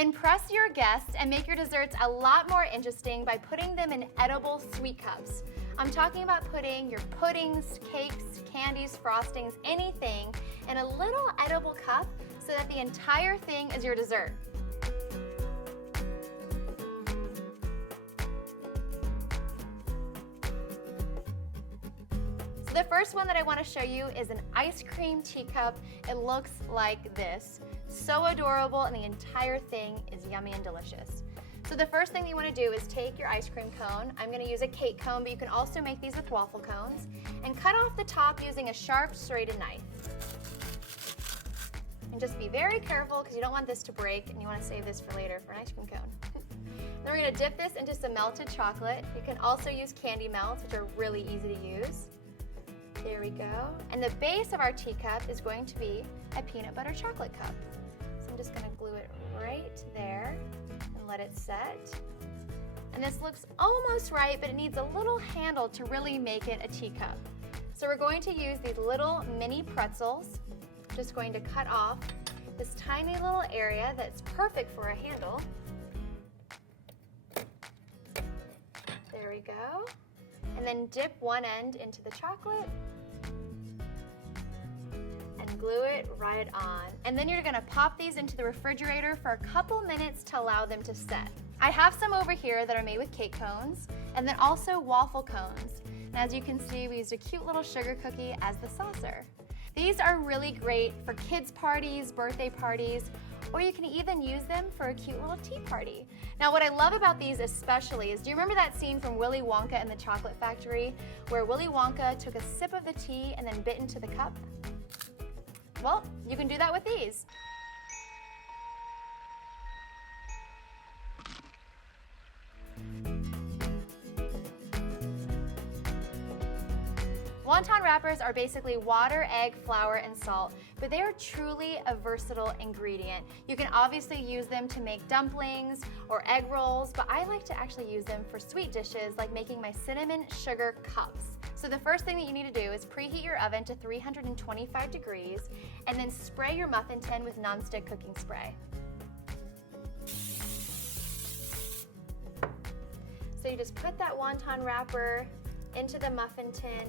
Impress your guests and make your desserts a lot more interesting by putting them in edible sweet cups. I'm talking about putting your puddings, cakes, candies, frostings, anything in a little edible cup so that the entire thing is your dessert. So the first one that I want to show you is an ice cream teacup. It looks like this. So adorable, and the entire thing is yummy and delicious. So the first thing you want to do is take your ice cream cone. I'm going to use a cake cone, but you can also make these with waffle cones, and cut off the top using a sharp, serrated knife. And just be very careful because you don't want this to break, and you want to save this for later for an ice cream cone. Then we're going to dip this into some melted chocolate. You can also use candy melts, which are really easy to use. There we go. And the base of our teacup is going to be a peanut butter chocolate cup. So I'm just going to glue it right there and let it set. And this looks almost right, but it needs a little handle to really make it a teacup. So we're going to use these little mini pretzels. Just going to cut off this tiny little area that's perfect for a handle. There we go. And then dip one end into the chocolate and glue it right on. And then you're gonna pop these into the refrigerator for a couple minutes to allow them to set. I have some over here that are made with cake cones and then also waffle cones. And as you can see, we used a cute little sugar cookie as the saucer. These are really great for kids' parties, birthday parties, or you can even use them for a cute little tea party. Now what I love about these especially is, do you remember that scene from Willy Wonka and the Chocolate Factory where Willy Wonka took a sip of the tea and then bit into the cup? Well, you can do that with these. Wonton wrappers are basically water, egg, flour, and salt, but they are truly a versatile ingredient. You can obviously use them to make dumplings or egg rolls, but I like to actually use them for sweet dishes like making my cinnamon sugar cups. So the first thing that you need to do is preheat your oven to 325 degrees and then spray your muffin tin with nonstick cooking spray. So you just put that wonton wrapper into the muffin tin,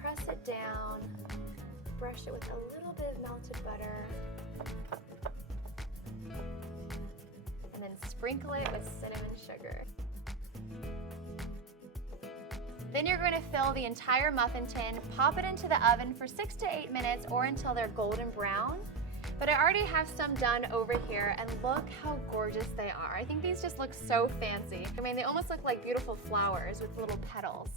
press it down, brush it with a little bit of melted butter, and then sprinkle it with cinnamon sugar. Then you're going to fill the entire muffin tin, pop it into the oven for 6 to 8 minutes or until they're golden brown. But I already have some done over here, and look how gorgeous they are. I think these just look so fancy. I mean, they almost look like beautiful flowers with little petals.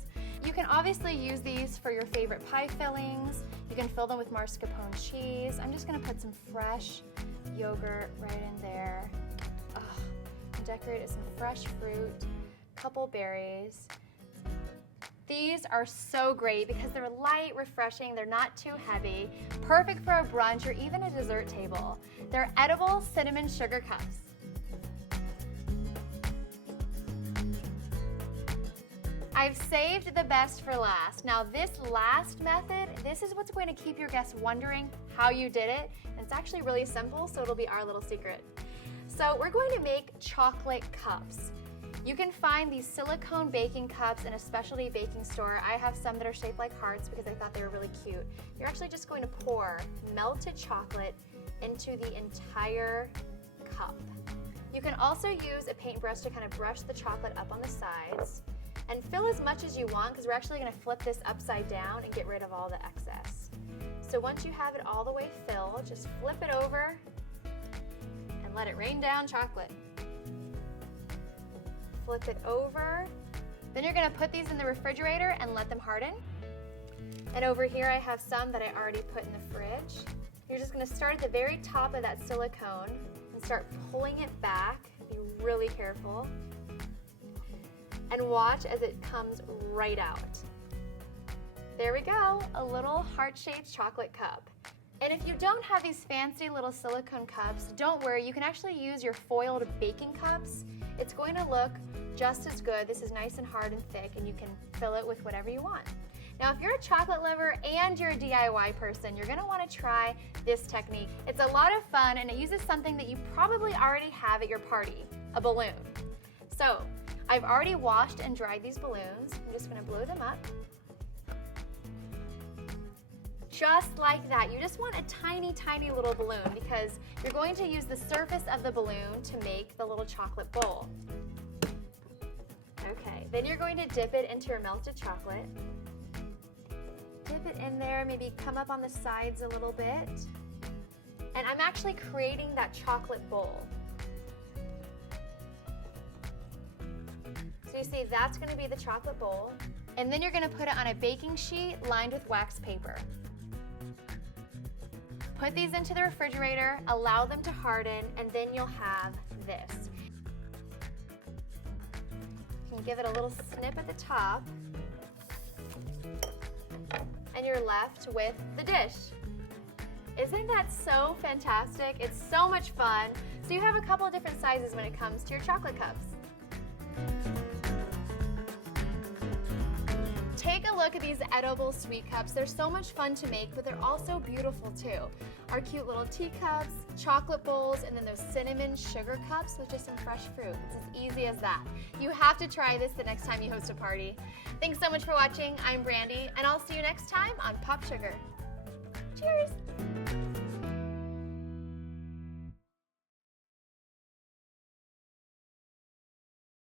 You can obviously use these for your favorite pie fillings. You can fill them with mascarpone cheese. I'm just gonna put some fresh yogurt right in there. And decorate it with some fresh fruit, a couple berries. These are so great because they're light, refreshing, they're not too heavy, perfect for a brunch or even a dessert table. They're edible cinnamon sugar cups. I've saved the best for last. Now this last method, this is what's going to keep your guests wondering how you did it. And it's actually really simple, so it'll be our little secret. So we're going to make chocolate cups. You can find these silicone baking cups in a specialty baking store. I have some that are shaped like hearts because I thought they were really cute. You're actually just going to pour melted chocolate into the entire cup. You can also use a paintbrush to kind of brush the chocolate up on the sides and fill as much as you want because we're actually going to flip this upside down and get rid of all the excess. So once you have it all the way filled, just flip it over and let it rain down chocolate. Flip it over. Then you're gonna put these in the refrigerator and let them harden. And over here I have some that I already put in the fridge. You're just gonna start at the very top of that silicone and start pulling it back. Be really careful. And watch as it comes right out. There we go, a little heart-shaped chocolate cup. And if you don't have these fancy little silicone cups, don't worry, you can actually use your foiled baking cups. It's going to look just as good. This is nice and hard and thick, and you can fill it with whatever you want. Now, if you're a chocolate lover and you're a DIY person, you're gonna wanna try this technique. It's a lot of fun and it uses something that you probably already have at your party, a balloon. So, I've already washed and dried these balloons. I'm just gonna blow them up. Just like that. You just want a tiny, tiny little balloon because you're going to use the surface of the balloon to make the little chocolate bowl. Okay, then you're going to dip it into your melted chocolate. Dip it in there, maybe come up on the sides a little bit. And I'm actually creating that chocolate bowl. So you see, that's going to be the chocolate bowl. And then you're going to put it on a baking sheet lined with wax paper. Put these into the refrigerator, allow them to harden, and then you'll have this. You can give it a little snip at the top, and you're left with the dish. Isn't that so fantastic? It's so much fun. So you have a couple of different sizes when it comes to your chocolate cups. Take a look at these edible sweet cups. They're so much fun to make, but they're also beautiful too. Our cute little teacups, chocolate bowls, and then those cinnamon sugar cups with just some fresh fruit. It's as easy as that. You have to try this the next time you host a party. Thanks so much for watching. I'm Brandy, and I'll see you next time on Pop Sugar. Cheers!